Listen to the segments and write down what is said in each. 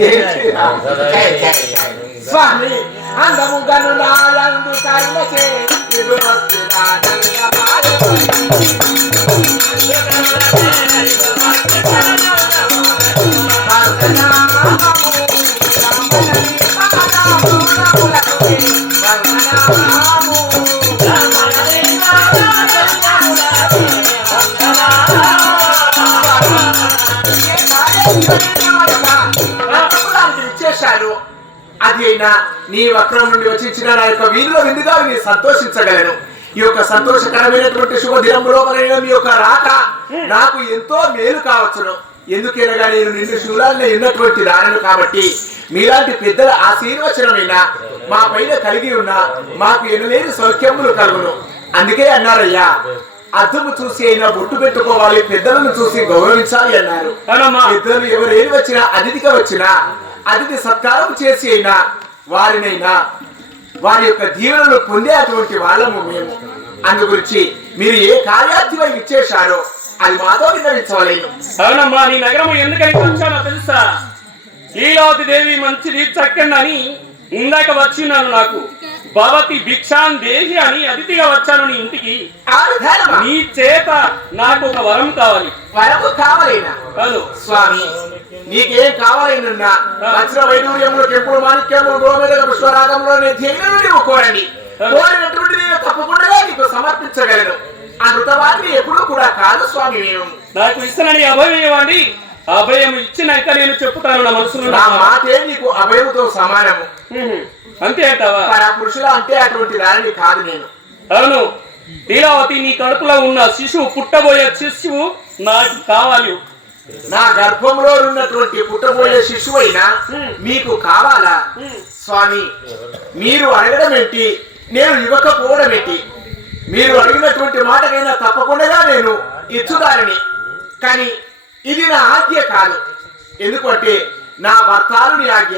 ఏంటిరా? జై, జై, జై. స్వామి అందము గను నాయందు కర్మచే ఇది అయినా నీ వక్రం నుండి వచ్చించిన నా యొక్క వీధిలో విందుగా నీ సంతోషించగలను. ఈ యొక్క సంతోషకరమైనటువంటి శుభదినం లోపలైన మీ యొక్క రాక నాకు ఎంతో మేలు కావచ్చును. ఎందుకనగా నేను నిండు శూలాన్ని ఉన్నటువంటి దానను కాబట్టి మీలాంటి పెద్దల ఆశీర్వచనమైన మా పైన కలిగి ఉన్న మాకు ఎనలేని సౌఖ్యములు కలుగును. అందుకే అన్నారయ్యా అద్దము చూసి అయినా బొట్టు పెట్టుకోవాలి పెద్దలను చూసి గౌరవించాలి అన్నారు. పెద్దలు ఎవరేమి వచ్చినా అతిథిగా వచ్చినా అతిథి సత్కారం చేసి అయినా వారినైనా వారి యొక్క దీవెనలు పొందే అటువంటి వాళ్ళము మేము. అందు గురించి మీరు ఏ కార్యార్థివై ఇచ్చేశారో అది మాతో విన్నవించవలేదు అవునమ్మా నీ నగరం ఎందుకని తెలుసా? లీలావతి దేవి మంచిది చక్కండి అని ఇందాక వచ్చినాను నాకు. భవతి భిక్షాన్ దేహి అని అతిథిగా వచ్చాను నీ ఇంటికి? నీ చేత నాకు ఒక వరం కావాలి. వరము కావాలైనా? కాదు. స్వామి నీకేం కావాలైనా వజ్ర వైడూర్యములు కెంపులు మాణిక్యములు గోమేద పుష్పరాగంలో నేను నువ్వు కోరండి కోరినటువంటి నేను తప్పకుండా నీకు సమర్పించగలను. అమృతవాదిని ఎప్పుడూ కూడా కాదు స్వామి నాకు ఇస్తానని అభయం ఇవ్వండి అభయం ఇచ్చినాక నేను చెప్తాను నా మనసులో నా మాటే నీకు అభయముతో సమానము. అంతే అంటావా? పర పురుషుల అంటే అటువంటి దానిని కాదు నేను. అవును. లీలావతి నీ కడుపులో ఉన్న శిశువు పుట్టబోయే శిశువు నాకు కావాలి. నా గర్భంలో ఉన్నటువంటి పుట్టబోయే శిశువైనా మీకు కావాలా? స్వామి మీరు అడగడం ఏంటి? నేను ఇవ్వకపోవడం ఏంటి మీరు అడిగినటువంటి మాటకైనా తప్పకుండా నేను ఇచ్చుదారిని కానీ ఇది నా ఆజ్ఞ కాదు. ఎందుకంటే నా భర్తాలుని ఆజ్ఞ.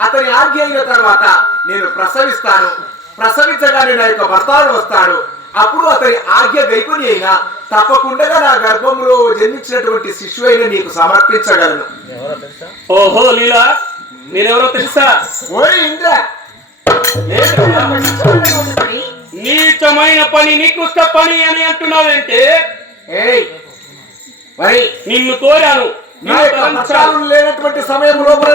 అతని ఆజ్ఞ అయిన తర్వాత నేను ప్రసవిస్తాను. ప్రసవించగానే నా యొక్క భర్తాలు వస్తాడు. అప్పుడు అతని ఆజ్ఞ గైకుని అయినా తప్పకుండా నా గర్భంలో జన్మించినటువంటి శిశువు అయినా నీకు సమర్పించగలను. ఓహో లీలా నేనెవరో తెలుసా? ఓరి ఇంద్ర. నీచమైన పని నికృష్ట పని అని అంటున్నావంటే? ఏయ్ మరి నిన్ను కోరాను లేనటువంటి సమయం లోపల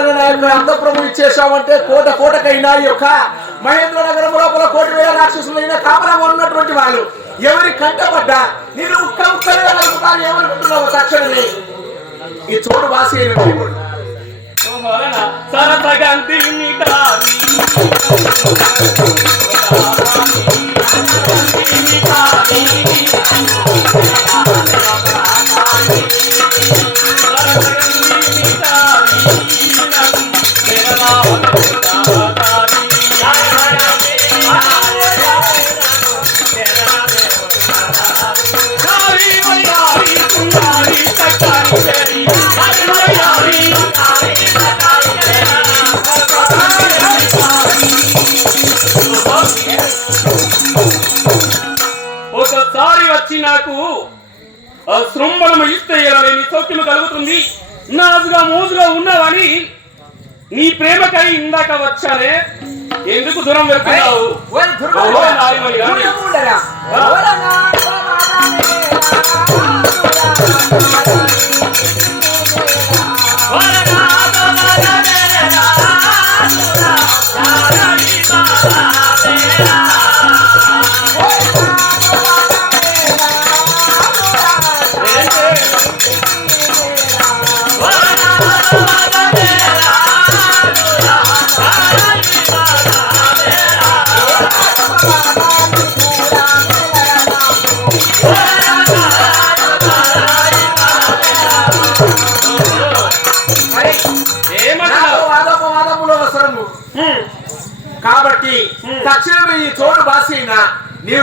అంతఃపురము ఇచ్చేసామంటే కోట కోటకైనా యొక్క మహేంద్ర నగరం లోపల కోటి వేల రాక్షసులైన కాపురం ఉన్నటువంటి వాళ్ళు ఎవరి కంటపడ్డా నేను ఉక్క ఉక్కలుగా నలుపుతాను ఏమనుకుంటున్నావు తక్షణమే ఈ చోటు వాసి అయిన దేవుడు. ఓహో, అలానా? సరసగంతి. శృంభణము ఇస్తే ఇలా నీ సౌఖ్యము కలుగుతుంది? నాజుగా మోజుగా ఉన్నావని నీ ప్రేమకై ఇందాక వచ్చానే. ఎందుకు దూరం వెళ్తున్నావు?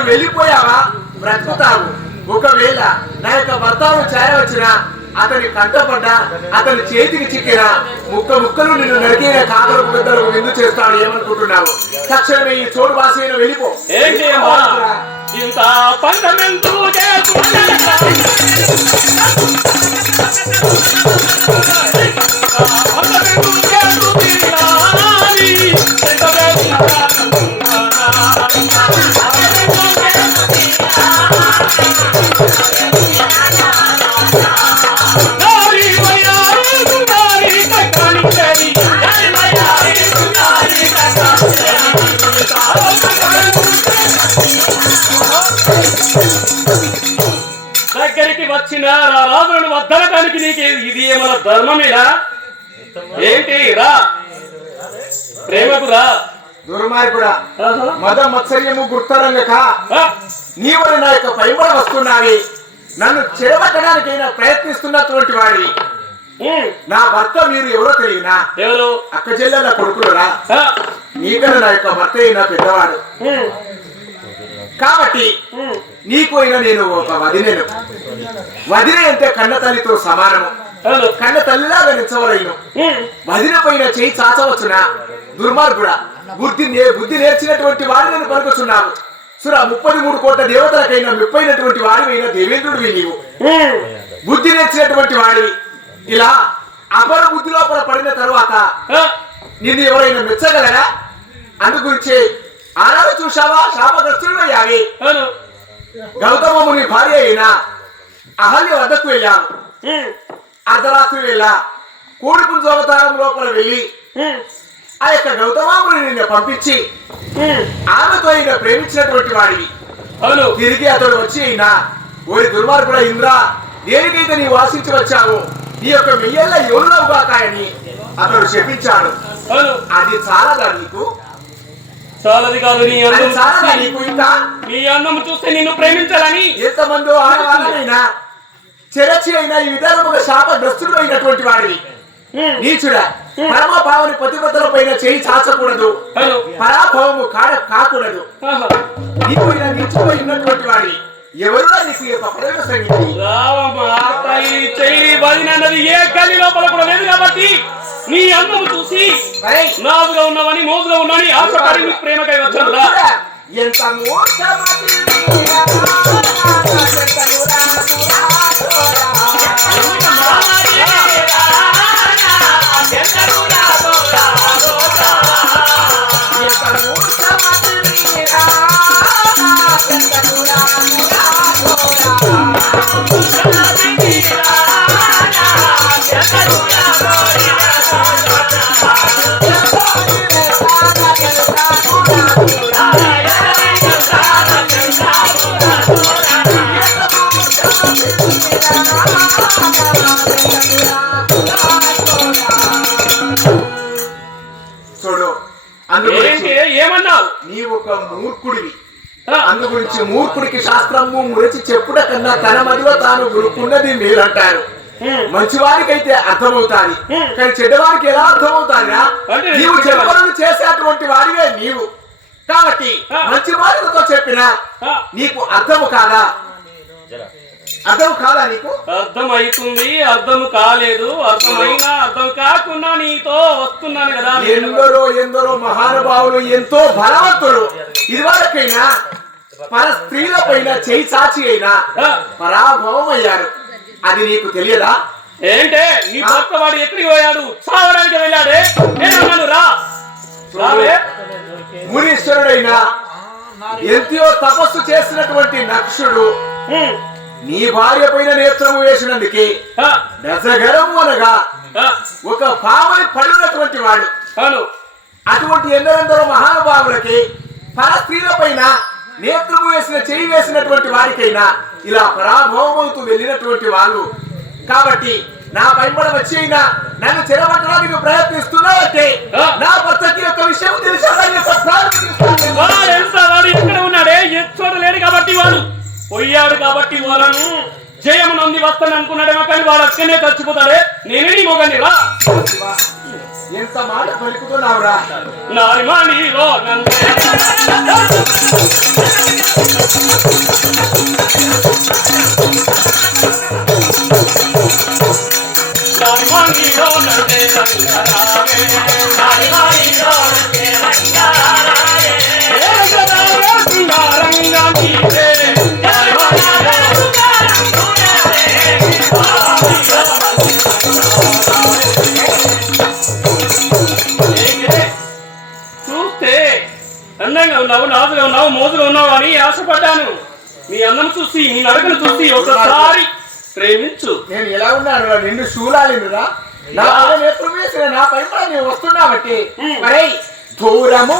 వెళ్ళిపోయావా? బ్రతుకుతావు. ఒకవేళ నా యొక్క భర్తను చేరవచ్చిన అతని కంటపడ్డా అతని చేతికి చిక్కిన ముక్క ముక్కలు నిన్ను నరికిన కాదలు పెద్దలు విందు చేస్తాడు ఏమనుకుంటున్నావు? తక్షణమే ఈ చోటు వాసి వెళ్ళిపో. ఏం ఇంత పంటమెంతు ఇది ఏమన్నా ధర్మమేనా ఏంటి రా ప్రేమకు రా దుర్మార్గుడా. మద మత్సర్యము గుర్తరంగక నీవని నా యొక్క పైబడ వస్తున్నావి. నన్ను చెడబట్టడానికైనా ప్రయత్నిస్తున్నటువంటి వాడి నా భర్త మీరు ఎవరో తెలియనా? ఎవరు? అక్క చెల్లెల కొడుకులురా? నీకన్నా నా యొక్క భర్త అయిన పెద్దవాడు. కాబట్టి నీకు అయినా నేను ఒక వదినేను. వదిన అంటే కన్న తల్లితో సమానము. కన్న తల్లిలాగా నిచ్చవలేను ఉమ్, వదిన పైన చేయి చాచవచ్చునా? దుర్మార్గుడా బుద్ధి బుద్ధి నేర్చినటువంటి వాడిని నేను పలుకుతున్నావు సురా ముప్పది మూడు కోట్ల దేవతలకైనా మెప్పైనటువంటి వాడివైన దేవేంద్రుడివి నీవు. బుద్ధి నేర్చినటువంటి వాడివి ఇలా అపర బుద్ధి లోపల పడిన తరువాత నిన్ను ఎవరైనా మెచ్చగలరా? అందు గురించి ఆనాడు చూశావా? శాపగ్రస్తుడు అయ్యావి గౌతమముని భార్య అయిన అహల్య వద్దకు వెళ్ళాను అర్ధరాత్రి వేళ కోడిపుంజు అవతారం లోపల వెళ్ళి ఆ యొక్క గౌతమాముని నిన్ను పంపించి ఆమెతో ఆయన ప్రేమించినటువంటి వాడివి. అవును. తిరిగి అతడు వచ్చి అయినా ఓరి దుర్మార్గుడ ఇంద్ర దేనికైతే నీ వాసించి వచ్చావు నీ యొక్క మెయ్యల్ల ఎవరునవుగాకాయని అతడు శపించాడు. అవును. అది చాలదా నీకు? చాలది కాదు నీ అది అందం చాలదా నీకు ఇంకా? నీ అందం చూస్తే నిన్ను ప్రేమించాలని. ఎంతమంది ఆడవాళ్ళైనా చెరచి అయినా ఈ విధానముగా శాపగ్రస్తుడు అయినటువంటి వాడివి. నీచుడా పరమభావని పతిపతుల పైన చేయి చాచకూడదు. పరాభవము కాడ కాకూడదు. నీకు ఇలా నిలిచిపోయి ఉన్నటువంటి వాడి ఎవరురా నీకు ఈ యొక్క ప్రేమ సంగీతి రావమ్మా తల్లి చెల్లి వదిన అన్నది ఏ లోపల కూడా లేదు కాబట్టి నీ చూసి ఉన్నవని ఆశపడి ప్రేమకై వచ్చాను ఎంత ఏమన్నావు? నీ ఒక మూర్ఖుడివి. అందు గురించి మూర్ఖుడికి శాస్త్రము మురచి చెప్పుట కన్నా తన మదిలో తాను గురుకున్నది మేలంటారు. ఉమ్, మంచివాడికైతే అర్థమవుతాది. కానీ చెడ్డవాడికి ఎలా అర్థమవుతాదిరా? నీవు పనులు చేసేటువంటి వాడివే నీవు. కాబట్టి. మంచి వాడితో చెప్పినా నీకు అర్థము కాదా? అర్థం కాదా నీకు? అర్థం అవుతుంది అర్థం కాలేదు. అర్థమైనా అర్థం కాకుండా నీతో వస్తున్నాను కదా. ఎందరో ఎందరో మహానుభావులు ఎంతో బలవంతులు. ఇదివరకైనా పర స్త్రీల పైన చేయి చాచి అయినా పరాభవం అయ్యారు అది నీకు తెలియదా? ఏంటే? నీ భర్త వాడు ఎక్కడికి పోయాడు? చావడానికి వెళ్ళాడే? నేను అన్నాను రా. మునీశ్వరుడైన ఎంతో తపస్సు చేసినటువంటి నక్షుడు నీ భార్య పైన నేత్రము వేసినందుకే దశగరము అనగా ఒక పామని పడినటువంటి వాడు. అటువంటి ఎందరెందరో మహానుభావులకి పర స్త్రీల పైన నేత్రము వేసిన చేయి వేసినటువంటి వారికైనా ఇలా పరాభవమవుతూ వెళ్ళినటువంటి వాళ్ళు. కాబట్టి నా పైబడ వచ్చి అయినా నన్ను చెరబట్టడానికి ప్రయత్నిస్తున్నావంటే ఆ. నా భర్తకి యొక్క విషయం ఇక్కడ ఉన్నాడే? ఏ చోట లేడు కాబట్టి వాడు. పోయాడు కాబట్టి వాళ్ళను జయం నంది వస్తాను అనుకున్నాడేమో కానీ వాడు అక్కడనే చచ్చిపోతాడే. నేనే నీ మొగని రా. ఎంత మాట నందే నందే రంగరావే నీవే చూస్తే అందంగా ఉన్నావు నాజుగా ఉన్నావు మోజుగా ఉన్నావు అని ఆశపడ్డాను. నీ అందం చూసి నీ నడకను చూసి ఒకసారి ప్రేమించు. నేను ఎలా ఉన్నాను నిన్ను శూలాలినురా? నా నేత్రం వేసిన నా పైన నీవు వస్తున్నావంటే ఉమ్. మరే దూరము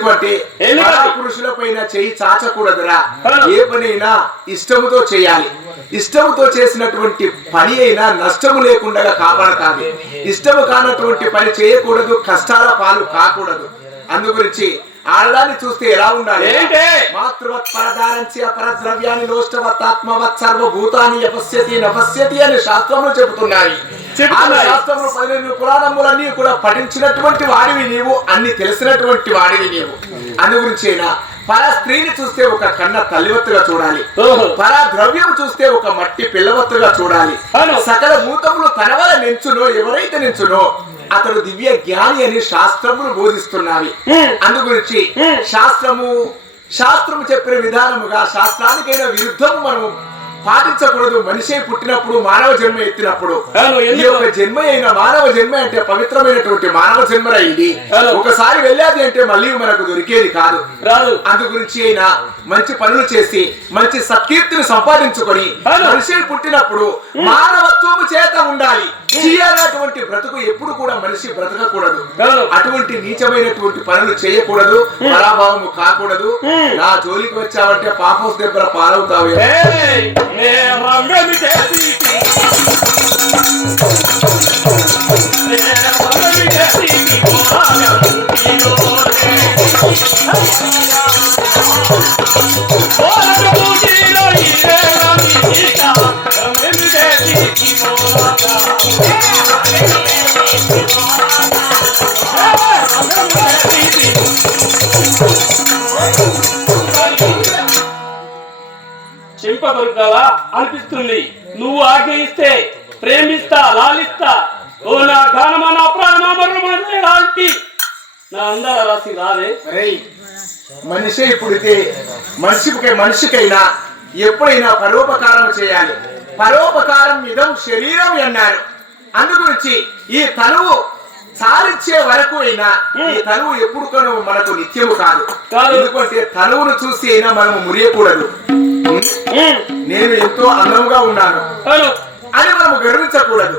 ఎందుకంటే ఎందుకంటే? పురుషుల పైన చేయి చాచకూడదురా. ఏ పనైనా ఇష్టముతో చేయాలి ఇష్టముతో చేసినటువంటి పని అయినా నష్టము లేకుండా కాపాడతాది ఇష్టము కానటువంటి పని చేయకూడదు కష్టాల పాలు కాకూడదు అందు గురించి ఆడదాన్ని చూస్తే ఎలా ఉండాలి? ఏంటి? మాతృవత్ పరదారంచి అపరద్రవ్యాన్ని లోష్టవత్తాత్మవత్ సర్వభూతాన్ని యపస్యతి నపస్యతి అని శాస్త్రములు చెబుతున్నాయి. శాస్త్రములు పదిహేను పురాణములన్నీ కూడా పఠించినటువంటి వాడివి నీవు అన్ని తెలిసినటువంటి వాడివి నీవు. అందు గురించి అయినా పర స్త్రీని చూస్తే ఒక కన్న తల్లివత్తుగా చూడాలి. పర ద్రవ్యం చూస్తే ఒక మట్టి పిల్లవత్తుగా చూడాలి. సకల భూతములు తన వల్ల నించునో ఎవరైతే నించునో అతడు దివ్య జ్ఞాని అని శాస్త్రములు బోధిస్తున్నాయి హ్మ్. అందు గురించి హ్మ్. శాస్త్రము శాస్త్రము చెప్పిన విధానముగా శాస్త్రానికైనా విరుద్ధము మనము పాటించకూడదు మనిషి పుట్టినప్పుడు మానవ జన్మ ఎత్తినప్పుడు ఈ? యొక్క జన్మ అయిన మానవ జన్మ అంటే పవిత్రమైనటువంటి మానవ జన్మరా ఇది. ఒకసారి వెళ్ళాది అంటే మళ్ళీ మనకు దొరికేది కాదు రాదు అందు గురించి అయినా మంచి పనులు చేసి మంచి సత్కీర్తిని సంపాదించుకొని. మనిషి పుట్టినప్పుడు మానవత్వము చేత ఉండాలి చేయనటువంటి బ్రతుకు ఎప్పుడు కూడా మనిషి బ్రతకకూడదు. అటువంటి నీచమైనటువంటి పనులు చేయకూడదు. పరాభావము కాకూడదు. నా జోలికి వచ్చావంటే పాపం దెబ్బల పాలవుతావు. దొరకాలా అనిపిస్తుంది. నువ్వు ఆజ్ఞ ఇస్తే ప్రేమిస్తా లాలిస్తా. ఓ నా గానమా నా ప్రాణమా మరణమా లాంటి నా అందాల రాసి రాదే రేయ్, మనిషి పుడితే మనిషికి మనిషికైనా ఎప్పుడైనా పరోపకారం చేయాలి. పరోపకారం ఇదం శరీరం అన్నారు. అందుగురించి ఈ తనువు సాధించే వరకు అయినా ఈ తనువు ఎప్పుడు మనకు నిత్యము కాదు. ఎందుకంటే తనువును చూసి అయినా మనము మురియకూడదు. నేను. ఎంతో అందంగా ఉన్నాను. అని మనము గర్వించకూడదు.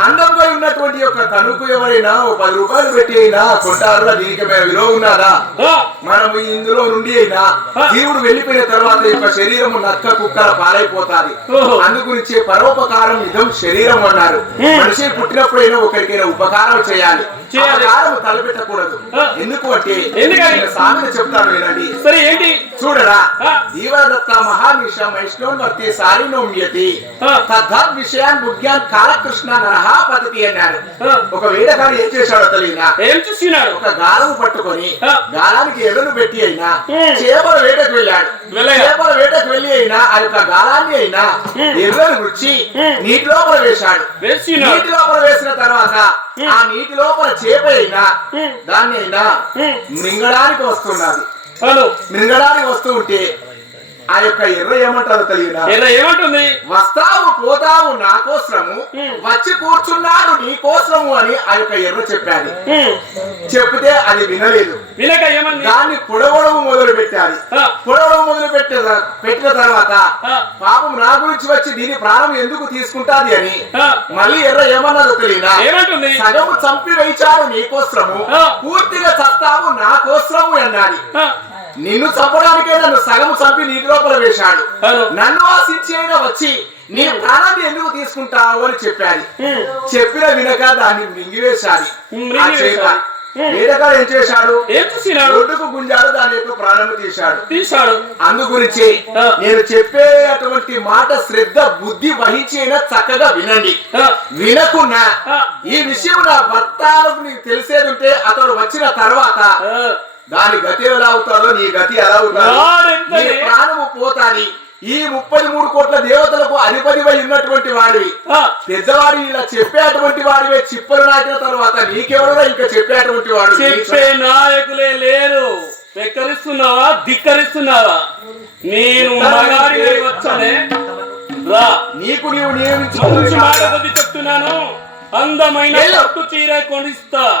అందంగా ఉన్నటువంటి యొక్క తనుకు ఎవరైనా ఓ పది రూపాయలు పెట్టి అయినా కొంటారు దీనికి ఏమైనా విలువ ఉన్నదా? ఆ, మనము ఇందులో నుండి అయినా జీవుడు వెళ్ళిపోయిన తర్వాత యొక్క శరీరము నక్క కుక్కల పాలైపోతాది. ఓహో. అందు గురించి పరోపకారం ఇదం శరీరం అన్నారు. మనిషి పుట్టినప్పుడైనా ఒకరికైనా ఉపకారం చేయాలి. తలపెట్టకూడదు. ఎందుకు అంటే సామెత చెప్తాను వినండి. సరే ఏంటి? చూడరా. జీవదత్త మహామిష వైష్ణోన్వర్తి సారినోమ్యతి ఆ. తద్భాగ్ విషయాన్ బుద్ధ్యాన్ కాలకృష్ణ నరహ పద్ధతి అన్నారు ఆ. ఒక వేదకాడు ఏం చేశాడో తెలియదా ఏం చూసినాడు ఒక గాలము పట్టుకొని. గాలానికి ఎర్రను పెట్టి అయినా. చేపల వేటకు వెళ్ళాడు. చేపల వేటకు వెళ్ళి అయినా ఆ యొక్క గాలాన్ని అయినా. ఎర్రను గుచ్చి. నీటి లోపల వేశాడు నీటి లోపల వేసిన తర్వాత ఆ నీటి లోపల చేప అయినా. దాన్ని అయినా. మృంగడానికి వస్తున్నది హలో మృంగడానికి వస్తూ ఉంటే ఆ యొక్క ఎర్ర ఏమంటారో తెలియదా? ఎర్ర ఏమంటుంది? వస్తావు పోతావు నా కోసము. వచ్చి కూర్చున్నాడు నీ కోసము అని ఆ యొక్క ఎర్ర చెప్పాడు. ఉమ్, చెప్తే అది వినలేదు. వినక ఏమంది? దాన్ని పొడవడం మొదలు పెట్టాలి పొడవడం మొదలు పెట్టే పెట్టిన తర్వాత. పాపం నా గురించి వచ్చి దీని ప్రాణం ఎందుకు తీసుకుంటాది అని మళ్ళీ ఎర్ర ఏమన్నదో తెలియదా? ఏమంటుంది? సగము చంపి వేయించాడు నీ కోసము. పూర్తిగా చస్తావు నా కోసము అన్నది ఆ, నిన్ను చంపడానికే నన్ను సగము చంపి నీటి లోపల వేశాడు. నన్ను ఆశించి అయినా వచ్చి నీ ప్రాణాన్ని ఎందుకు తీసుకుంటావు అని చెప్పాడు. చెప్పిన వినక దాన్ని మింగివేశాడు. వేదగాడు ఏం చేశాడు? ఒడ్డుకు గుంజాడు దాని యొక్క ప్రాణము తీశాడు. తీశాడు. అందు గురించి. నేను చెప్పే అటువంటి మాట శ్రద్ధ బుద్ధి వహించి అయినా చక్కగా వినండి. వినకున్నా ఈ విషయం నా నీకు తెలిసేది ఉంటే అతడు వచ్చిన తర్వాత దాని గతి ఎలా అవుతారో నీ గతి ఎలా అవుతారో? నీ ప్రాణము పోతాది. ఈ ముప్పై మూడు కోట్ల దేవతలకు అధిపతివై ఉన్నటువంటి వాడివి. ఆ, పెద్దవాడు ఇలా చెప్పేటువంటి వాడివే చిప్పలు నాటిన తర్వాత నీకెవడో ఇంకా చెప్పేటువంటి వాడు? చెప్పే నాయకులే లేరు. వెక్కరిస్తున్నావా? ధిక్కరిస్తున్నావా? నేను మగాడి వచ్చానే. రా. నీకు నీవు నియమించుకున్న మాట కొద్ది చెప్తున్నాను. అందమైన చీర కొనిస్తా.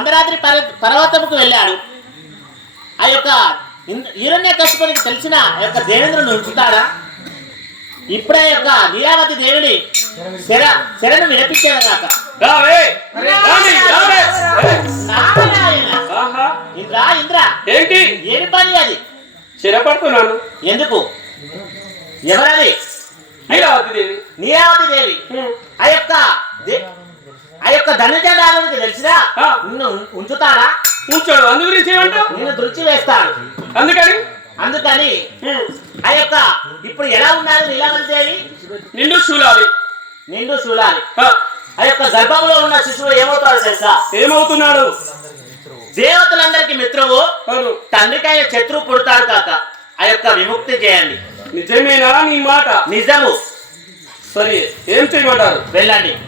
మందరాద్రి పర్వ- పర్వతముకు వెళ్ళాడు. ఆ యొక్క హిరణ్య కశ్యపునికి తెలిసిన ఆ యొక్క దేవేంద్రుని ఉంచుతాడా ఇప్పుడే యొక్క నీలావతి దేవిని శర శరణు వినిపించేదాక ఇంద్ర ఇంద్ర! ఏంటి? ఏమి పని అది? చిరపడుతున్నాను ఎందుకు? ఎవరది? నీలావతి దేవి. దేవి. ఆ యొక్క ఆ యొక్క ధనుజడానికి తెలిసినా. నిన్ను ఉంచుతాడా? కూర్చోడు అందు గురించి ఏమంటావు? నిన్ను దృష్టి వేస్తాడు. అందుకని? అందుకని. ఆ. యొక్క ఇప్పుడు ఎలా ఉన్నారు నీలావతి దేవి నిండు శూలాలి. నిండు శూలాలి. ఆ, యొక్క గర్భంలో ఉన్న శిశువు ఏమవుతాడు తెలుసా? ఏమవుతున్నాడు? దేవతలందరికీ మిత్రువు తండ్రికైన శత్రువు పుడతాడు కాక ఆ యొక్క విముక్తి చేయండి. నిజమేనా నీ మాట? నిజము. సరే ఏం చేయమంటారు? వెళ్ళండి.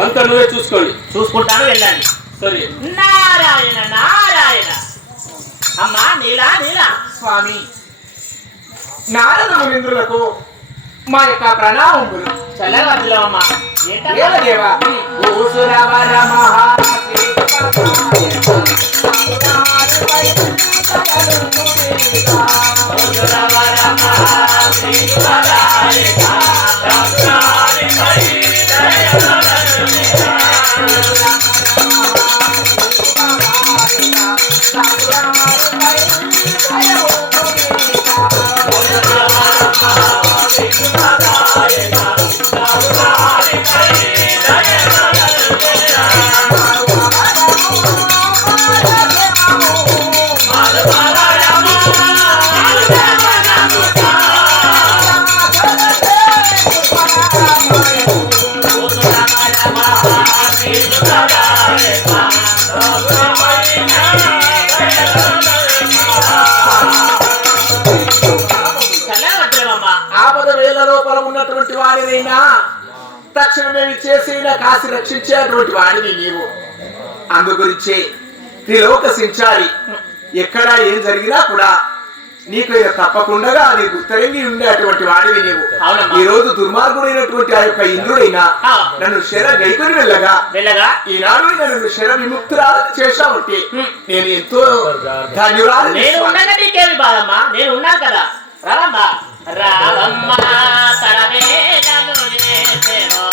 అంత నువ్వే చూసుకోండి. చూసుకుంటాను వెళ్ళండి సరే. నారాయణ నారాయణ. అమ్మా నీలా నీలా. స్వామి నారద మునింద్రులకు మా యొక్క ప్రణామములు. చల్లవద్దులో అమ్మా? దేవదేవ ఆపద వేల లోపల ఉన్నటువంటి వాడినైనా తక్షణమే చేసిన కాసి రక్షించేటువంటి వాడిని నీవు. అందు గురించే త్రిలోక సించారి ఎక్కడ ఏం జరిగినా కూడా నీకు తప్పకుండా నీకు ఉత్తరంగి ఉండేటువంటి వాడివి నీవు. ఈ రోజు దుర్మార్గుడైనటువంటి ఆ యొక్క ఇంద్రుడైనా. నన్ను శర గైకొని వెళ్ళగా ఈనాడు నన్ను శర విముక్తురాలు చేశావంటే నేను ఎంతో ధన్యురాలు నేను ఉన్నాను కదా. రావమ్మా. రావమ్మా తరవేలను చేసేవో